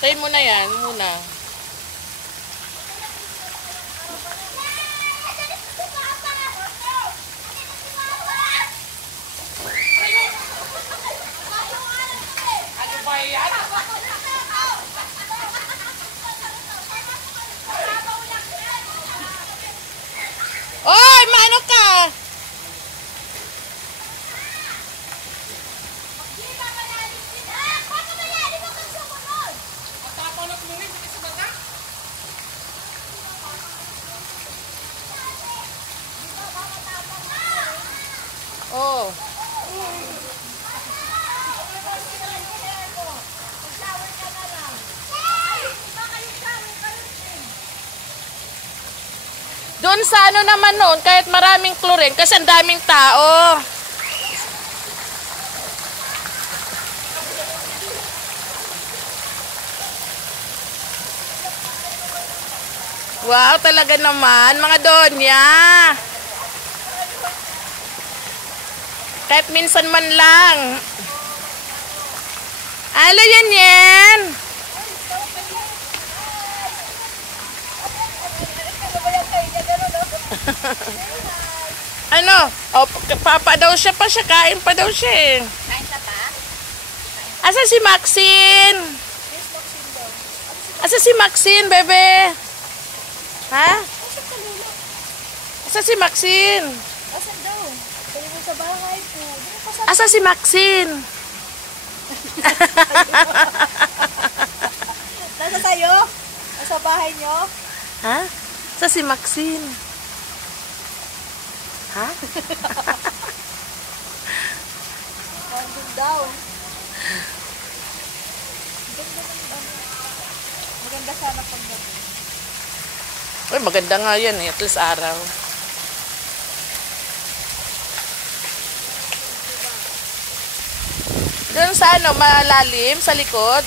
Tayin mo na yan, muna. Ano ba yan? Oy, mano ka? Oh. Doon sa ano naman noon, kahit maraming chlorine, kasi ang daming tao. Wow, talaga naman, mga donya. Kahit minsan man lang. Alo yan yan. Ano? Oh, papa daw siya pa siya. Kain pa daw siya eh. Kain ka pa? Asa si Maxine? Asa si Maxine, bebe? Ha? Asa si Maxine? Asan daw? Kaya mo sa bahay po. Asa si Maxine? Nasa tayo? Nasa bahay nyo? Ha? Asa si Maxine? Ha? Nandun daw. Maganda sana pag gabi. Uy, maganda nga yan eh. At least araw. Doon sa ano, malalim, sa likod.